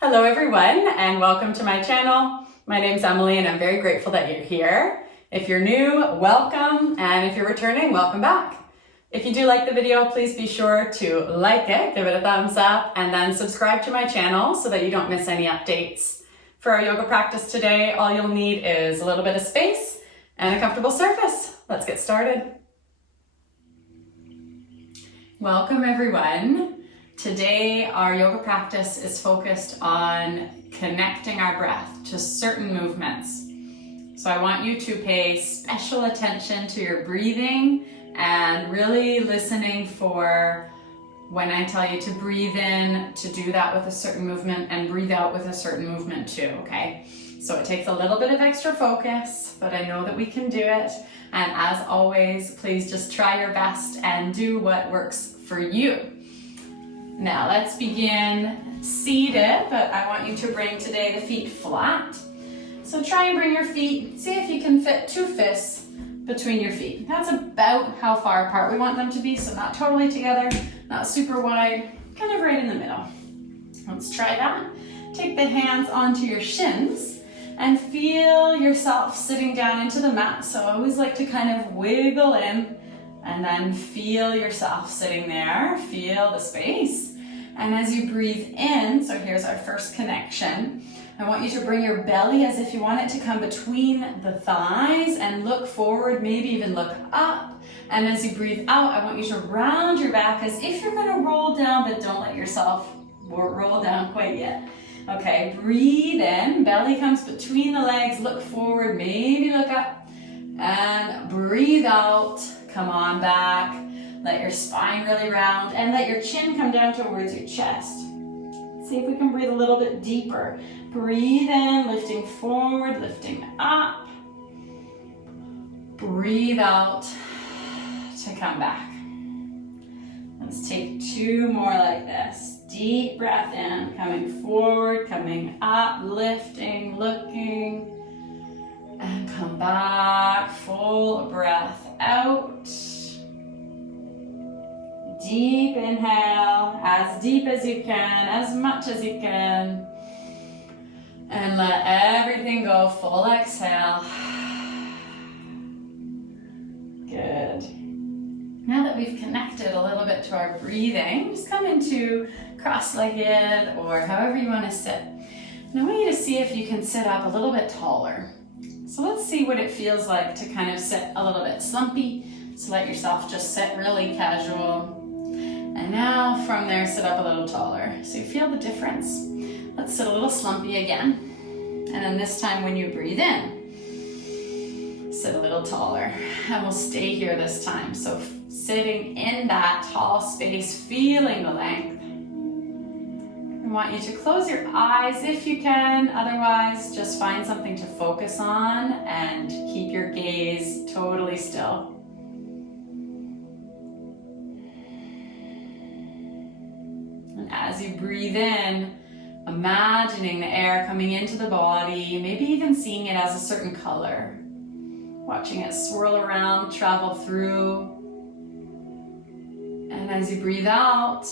Hello everyone, and welcome to my channel. My name's Emily and I'm very grateful that you're here. If you're new, welcome, and if you're returning, welcome back. If you do like the video, please be sure to like it, give it a thumbs up, and then subscribe to my channel so that you don't miss any updates. For our yoga practice today, all you'll need is a little bit of space and a comfortable surface. Let's get started. Welcome everyone. Today, our yoga practice is focused on connecting our breath to certain movements. So I want you to pay special attention to your breathing and really listening for when I tell you to breathe in, to do that with a certain movement, and breathe out with a certain movement too, okay? So it takes a little bit of extra focus, but I know that we can do it. And as always, please just try your best and do what works for you. Now let's begin seated, but I want you to bring today the feet flat. So try and bring your feet, see if you can fit 2 fists between your feet. That's about how far apart we want them to be, so not totally together, not super wide, kind of right in the middle. Let's try that. Take the hands onto your shins and feel yourself sitting down into the mat. So I always like to kind of wiggle in and then feel yourself sitting there, feel the space. And as you breathe in, so here's our first connection, I want you to bring your belly as if you want it to come between the thighs and look forward, maybe even look up. And as you breathe out, I want you to round your back as if you're gonna roll down, but don't let yourself roll down quite yet. Okay, breathe in, belly comes between the legs, look forward, maybe look up, and breathe out. Come on back, let your spine really round, and let your chin come down towards your chest. See if we can breathe a little bit deeper. Breathe in, lifting forward, lifting up. Breathe out to come back. Let's take 2 more like this. Deep breath in, coming forward, coming up, lifting, looking, and come back, full breath out. Deep inhale, as deep as you can, as much as you can. And let everything go, full exhale. Good. Now that we've connected a little bit to our breathing, just come into cross-legged or however you want to sit. And I want you to see if you can sit up a little bit taller. So let's see what it feels like to kind of sit a little bit slumpy. So let yourself just sit really casual. And now from there, sit up a little taller. So you feel the difference. Let's sit a little slumpy again. And then this time when you breathe in, sit a little taller. And we'll stay here this time. So sitting in that tall space, feeling the length. I want you to close your eyes if you can. Otherwise, just find something to focus on and keep your gaze totally still. And as you breathe in, imagining the air coming into the body, maybe even seeing it as a certain color. Watching it swirl around, travel through. And as you breathe out,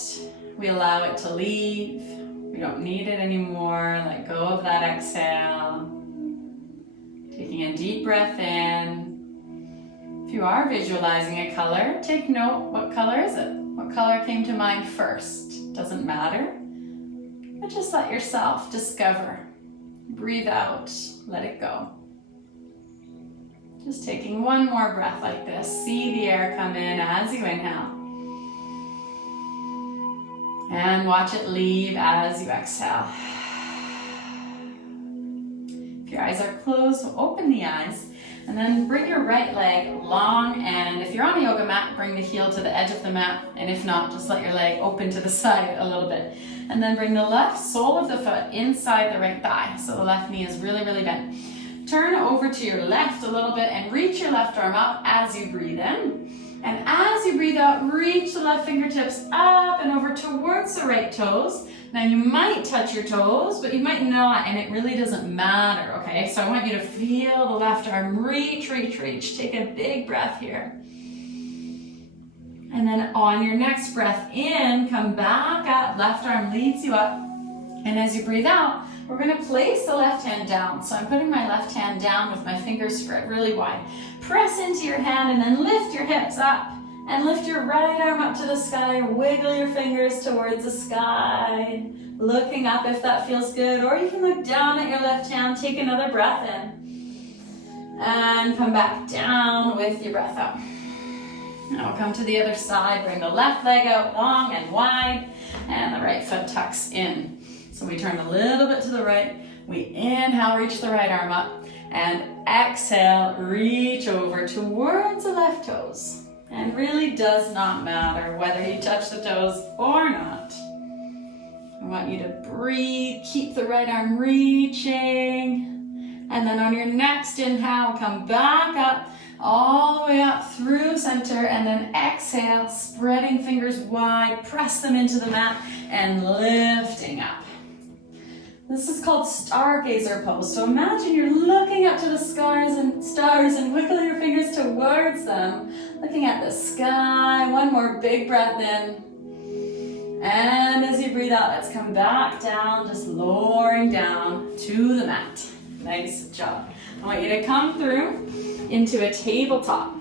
we allow it to leave. We don't need it anymore. Let go of that exhale. Taking a deep breath in. If you are visualizing a color, take note, what color is it? What color came to mind first? Doesn't matter. But just let yourself discover. Breathe out, let it go. Just taking 1 more breath like this. See the air come in as you inhale. And watch it leave as you exhale. If your eyes are closed, open the eyes. And then bring your right leg long, and if you're on a yoga mat, bring the heel to the edge of the mat, and if not, just let your leg open to the side a little bit. And then bring the left sole of the foot inside the right thigh, so the left knee is really, really bent. Turn over to your left a little bit and reach your left arm up as you breathe in. And as you breathe out, reach the left fingertips up and over towards the right toes. Now you might touch your toes, but you might not, and it really doesn't matter, okay? So I want you to feel the left arm reach, reach, reach. Take a big breath here. And then on your next breath in, come back up, left arm leads you up. And as you breathe out, we're going to place the left hand down. So I'm putting my left hand down with my fingers spread really wide. Press into your hand and then lift your hips up. And lift your right arm up to the sky. Wiggle your fingers towards the sky. Looking up if that feels good. Or you can look down at your left hand. Take another breath in. And come back down with your breath out. Now we'll come to the other side. Bring the left leg out long and wide. And the right foot tucks in. So we turn a little bit to the right. We inhale, reach the right arm up. And exhale, reach over towards the left toes. And really does not matter whether you touch the toes or not. I want you to breathe, keep the right arm reaching. And then on your next inhale, come back up, all the way up through center, and then exhale, spreading fingers wide, press them into the mat, and lifting up. This is called stargazer pose. So imagine you're looking up to the stars and wiggle your fingers towards them, looking at the sky. One more big breath in. And as you breathe out, let's come back down, just lowering down to the mat. Nice job. I want you to come through into a tabletop.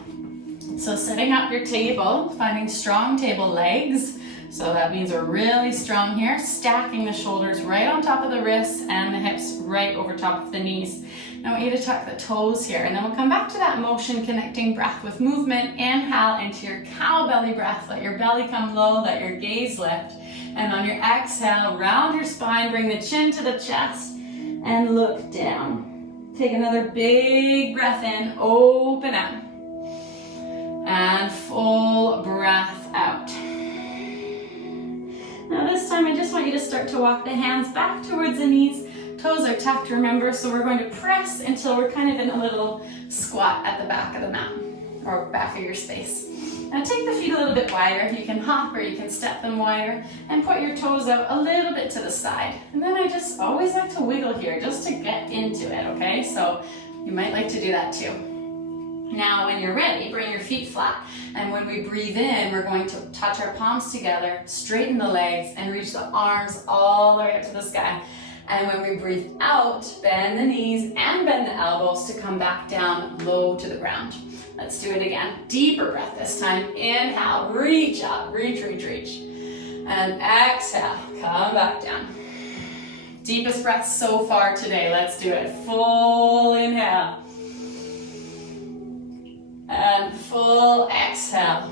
So setting up your table, finding strong table legs. So that means we're really strong here, stacking the shoulders right on top of the wrists and the hips right over top of the knees. Now I want you to tuck the toes here, and then we'll come back to that motion, connecting breath with movement. Inhale into your cow belly breath. Let your belly come low, let your gaze lift. And on your exhale, round your spine, bring the chin to the chest, and look down. Take another big breath in, open up. And full breath out. Now this time I just want you to start to walk the hands back towards the knees. Toes are tucked, remember, so we're going to press until we're kind of in a little squat at the back of the mat, or back of your space. Now take the feet a little bit wider. You can hop or you can step them wider, and put your toes out a little bit to the side. And then I just always like to wiggle here just to get into it, okay? So you might like to do that too. Now when you're ready, bring your feet flat, and when we breathe in, we're going to touch our palms together, straighten the legs, and reach the arms all the way up to the sky. And when we breathe out, bend the knees and bend the elbows to come back down low to the ground. Let's do it again. Deeper breath this time. Inhale, reach up, reach. And exhale, come back down. Deepest breath so far today. Let's do it. Full inhale. And full exhale,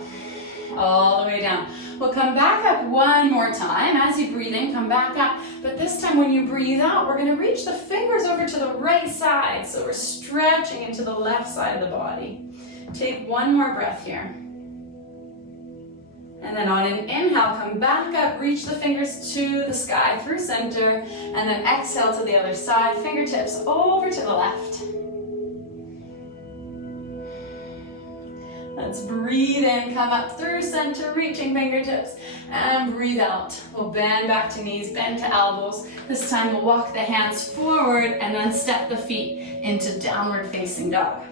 all the way down. We'll come back up one more time. As you breathe in, come back up. But this time when you breathe out, we're gonna reach the fingers over to the right side. So we're stretching into the left side of the body. Take one more breath here. And then on an inhale, come back up, reach the fingers to the sky through center, and then exhale to the other side, fingertips over to the left. Let's breathe in, come up through center, reaching fingertips, and breathe out. We'll bend back to knees, bend to elbows. This time we'll walk the hands forward and then step the feet into downward facing dog.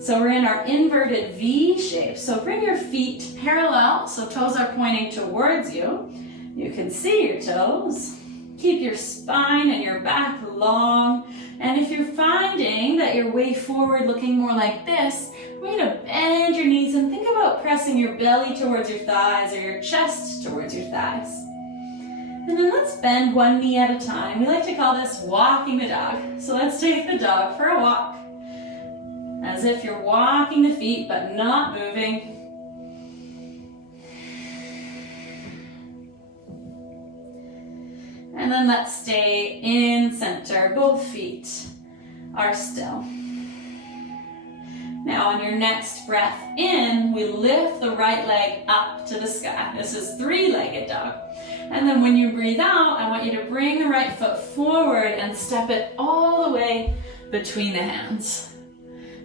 So we're in our inverted V shape. So bring your feet parallel, so toes are pointing towards you. You can see your toes. Keep your spine and your back long. And if you're finding that your way forward looking more like this, we're going to bend your knees and think about pressing your belly towards your thighs or your chest towards your thighs. And then let's bend one knee at a time. We like to call this walking the dog. So let's take the dog for a walk. As if you're walking the feet but not moving. And then let's stay in center. Both feet are still. Now on your next breath in, we lift the right leg up to the sky. This is three-legged dog. And then when you breathe out, I want you to bring the right foot forward and step it all the way between the hands.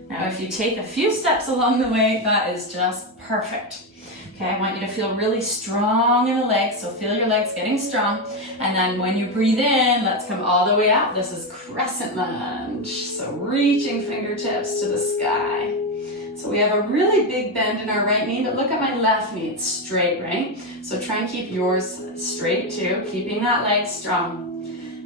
Now if you take a few steps along the way, that is just perfect. Okay, I want you to feel really strong in the legs, so feel your legs getting strong. And then when you breathe in, let's come all the way up. This is crescent lunge. So reaching fingertips to the sky. So we have a really big bend in our right knee, but look at my left knee, it's straight, right? So try and keep yours straight too, keeping that leg strong.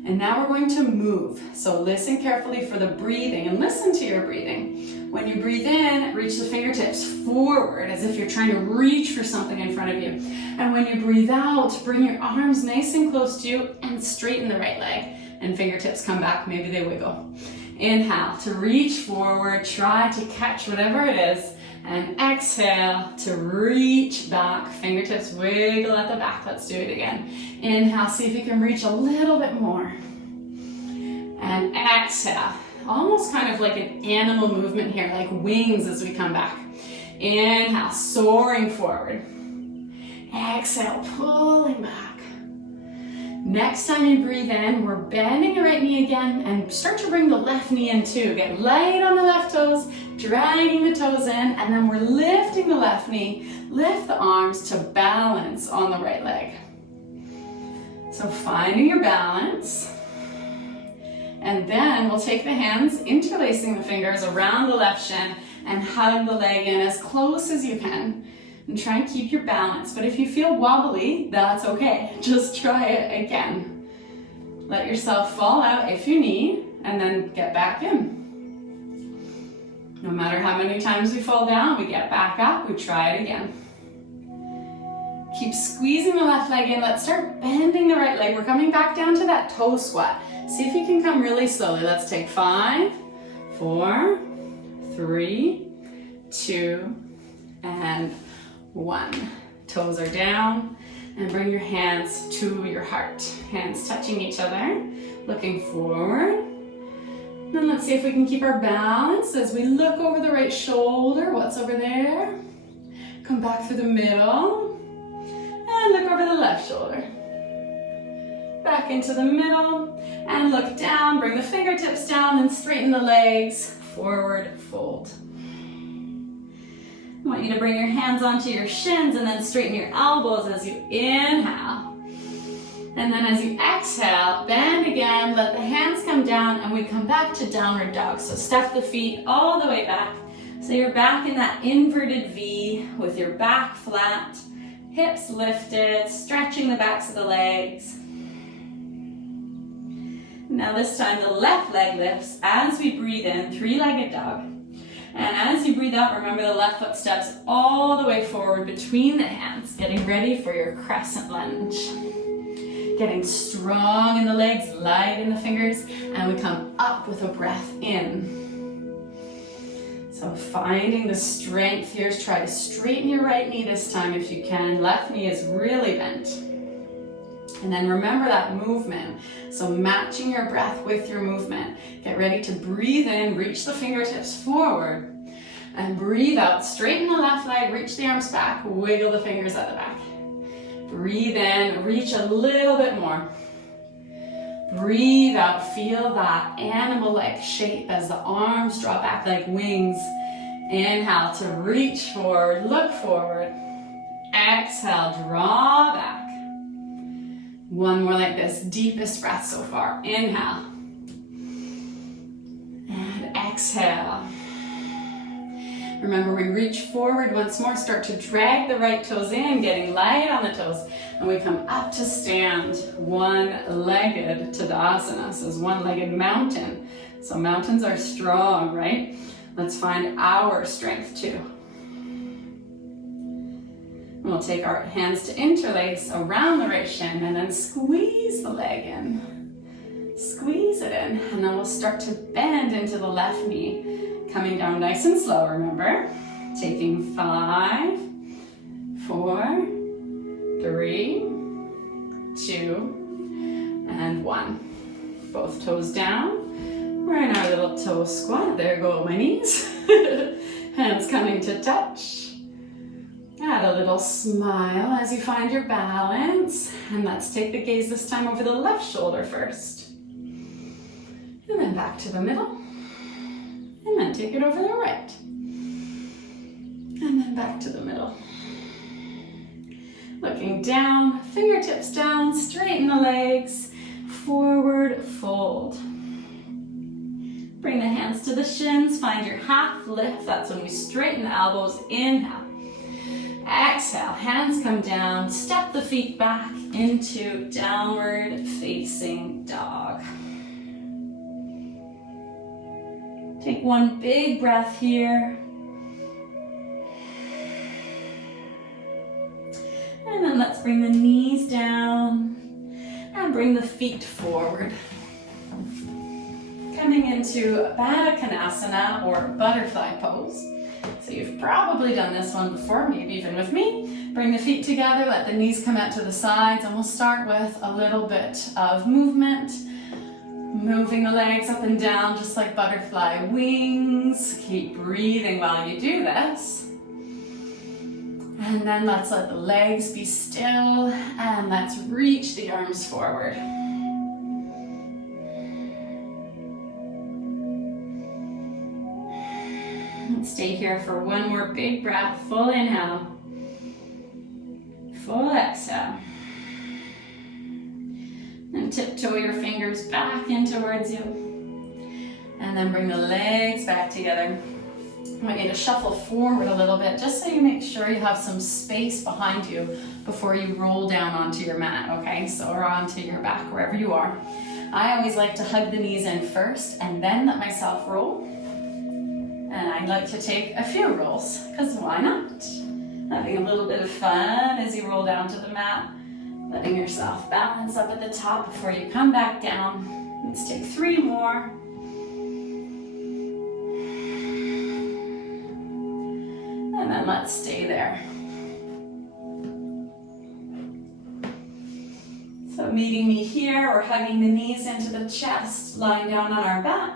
And now we're going to move. So listen carefully for the breathing and listen to your breathing. When you breathe in, reach the fingertips forward as if you're trying to reach for something in front of you. And when you breathe out, bring your arms nice and close to you and straighten the right leg. And fingertips come back, maybe they wiggle. Inhale to reach forward, try to catch whatever it is. And exhale to reach back, fingertips wiggle at the back. Let's do it again. Inhale, see if you can reach a little bit more. And exhale, almost kind of like an animal movement here, like wings as we come back. Inhale, soaring forward. Exhale, pulling back. Next time you breathe in, we're bending the right knee again and start to bring the left knee in too. Get light on the left toes, dragging the toes in, and then we're lifting the left knee. Lift the arms to balance on the right leg. So finding your balance. And then we'll take the hands, interlacing the fingers around the left shin and hug the leg in as close as you can. And try and keep your balance. But if you feel wobbly, that's okay. Just try it again. Let yourself fall out if you need, and then get back in. No matter how many times we fall down, we get back up, we try it again. Keep squeezing the left leg in. Let's start bending the right leg. We're coming back down to that toe squat. See if you can come really slowly. Let's take 5, 4, 3, 2, and 1. Toes are down, and bring your hands to your heart. Hands touching each other, looking forward. Then let's see if we can keep our balance as we look over the right shoulder. What's over there? Come back through the middle, and look over the left shoulder. Back into the middle, and look down. Bring the fingertips down, and straighten the legs. Forward fold. I want you to bring your hands onto your shins and then straighten your elbows as you inhale. And then as you exhale, bend again, let the hands come down, and we come back to downward dog. So step the feet all the way back. So you're back in that inverted V with your back flat, hips lifted, stretching the backs of the legs. Now this time the left leg lifts as we breathe in, three-legged dog. And as you breathe out, remember the left foot steps all the way forward between the hands, getting ready for your crescent lunge. Getting strong in the legs, light in the fingers, and we come up with a breath in. So finding the strength here, try to straighten your right knee this time if you can. Left knee is really bent. And then remember that movement. So matching your breath with your movement. Get ready to breathe in, reach the fingertips forward. And breathe out, straighten the left leg, reach the arms back, wiggle the fingers at the back. Breathe in, reach a little bit more. Breathe out, feel that animal-like shape as the arms draw back like wings. Inhale to reach forward, look forward. Exhale, draw back. One more like this, deepest breath so far. Inhale. And exhale. Remember, we reach forward once more, start to drag the right toes in, getting light on the toes. And we come up to stand, one-legged Tadasana. This is one-legged mountain. So mountains are strong, right? Let's find our strength too. We'll take our hands to interlace around the right shin and then squeeze the leg in. Squeeze it in, and then we'll start to bend into the left knee. Coming down nice and slow, remember? Taking 5, 4, 3, 2, and 1. Both toes down. We're in our little toe squat. There go my knees. Hands coming to touch. Add a little smile as you find your balance. And let's take the gaze this time over the left shoulder first. And then back to the middle. And then take it over the right. And then back to the middle. Looking down, fingertips down, straighten the legs, forward fold. Bring the hands to the shins, find your half lift. That's when we straighten the elbows, inhale. Exhale, hands come down, step the feet back into downward facing dog. Take one big breath here. And then let's bring the knees down and bring the feet forward. Coming into Baddha Konasana or butterfly pose. So you've probably done this one before, maybe even with me. Bring the feet together, let the knees come out to the sides, and we'll start with a little bit of movement. Moving the legs up and down just like butterfly wings. Keep breathing while you do this. And then let's let the legs be still and let's reach the arms forward. And stay here for one more big breath. Full inhale. Full exhale. And tiptoe your fingers back in towards you. And then bring the legs back together. I want you to shuffle forward a little bit just so you make sure you have some space behind you before you roll down onto your mat, okay? So, or onto your back, wherever you are. I always like to hug the knees in first and then let myself roll. And I like to take a few rolls, because why not? Having a little bit of fun as you roll down to the mat. Letting yourself balance up at the top before you come back down. Let's take 3 more. And then let's stay there. So meeting me here, or hugging the knees into the chest, lying down on our back.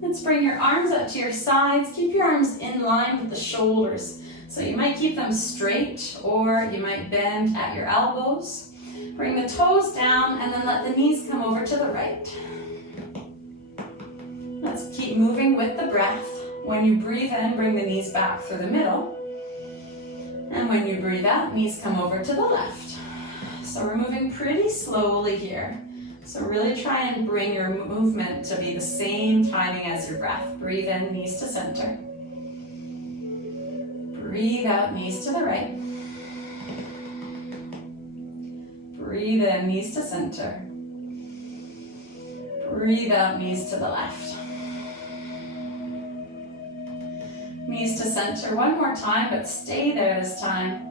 Let's bring your arms out to your sides. Keep your arms in line with the shoulders. So you might keep them straight, or you might bend at your elbows. Bring the toes down and then let the knees come over to the right. Let's keep moving with the breath. When you breathe in, bring the knees back through the middle. And when you breathe out, knees come over to the left. So we're moving pretty slowly here. So really try and bring your movement to be the same timing as your breath. Breathe in, knees to center. Breathe out, knees to the right. Breathe in, knees to center. Breathe out, knees to the left. Knees to center one more time, but stay there this time.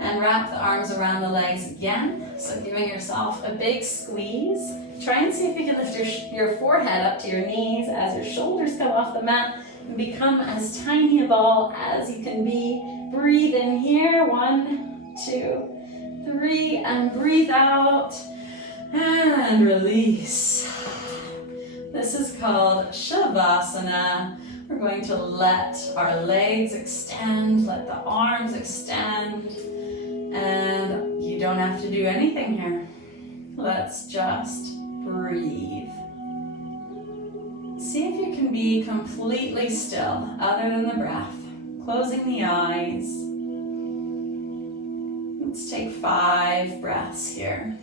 And wrap the arms around the legs again. So giving yourself a big squeeze. Try and see if you can lift your forehead up to your knees as your shoulders come off the mat and become as tiny a ball as you can be. Breathe in here. 1, 2, 3, and breathe out. And release. This is called Shavasana. We're going to let our legs extend, let the arms extend. And you don't have to do anything here. Let's just breathe. See if you can be completely still, other than the breath. Closing the eyes. Let's take 5 breaths here.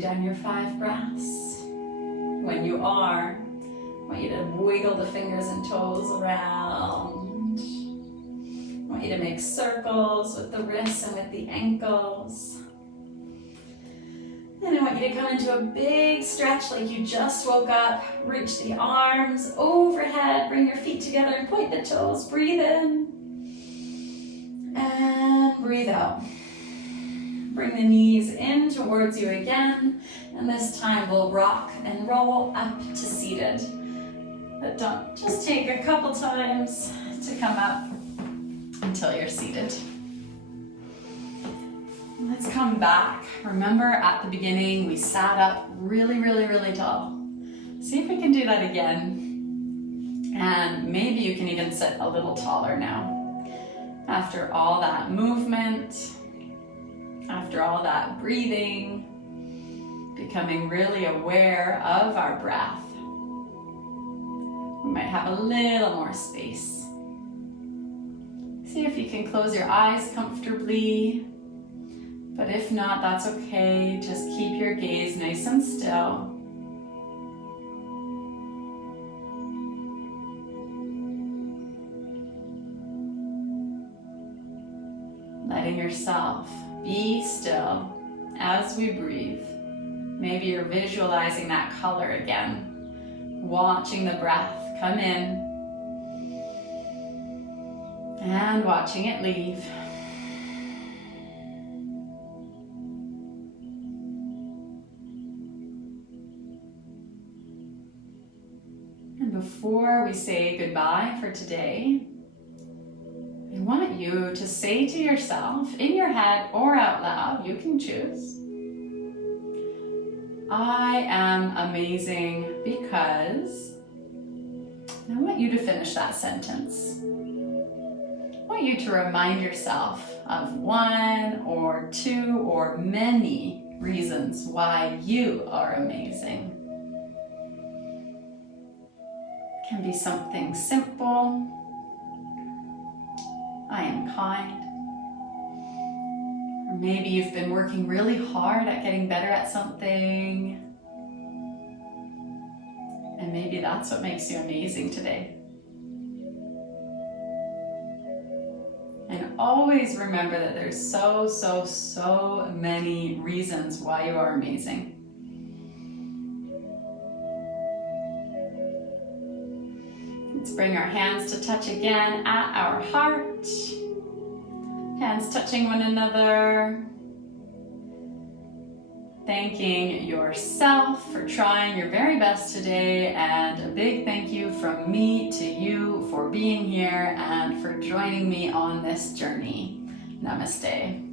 Done your 5 breaths. When you are, I want you to wiggle the fingers and toes around. I want you to make circles with the wrists and with the ankles. Then I want you to come into a big stretch like you just woke up. Reach the arms overhead, bring your feet together and point the toes. Breathe in and breathe out. Bring the knees in towards you again, and this time we'll rock and roll up to seated. But don't, just take a couple times to come up until you're seated. Let's come back. Remember at the beginning we sat up really, really, really tall. See if we can do that again. And maybe you can even sit a little taller now. After all that movement, after all that breathing, becoming really aware of our breath, we might have a little more space. See if you can close your eyes comfortably, but if not, that's okay. Just keep your gaze nice and still. Letting yourself be still as we breathe. Maybe you're visualizing that color again, watching the breath come in and watching it leave. And before we say goodbye for today, I want you to say to yourself, in your head or out loud, you can choose, I am amazing because, I want you to finish that sentence. I want you to remind yourself of one or two or many reasons why you are amazing. It can be something simple. I am kind. Or maybe you've been working really hard at getting better at something. And maybe that's what makes you amazing today. And always remember that there's so many reasons why you are amazing. Let's bring our hands to touch again at our heart. Hands touching one another. Thanking yourself for trying your very best today, and a big thank you from me to you for being here and for joining me on this journey. Namaste.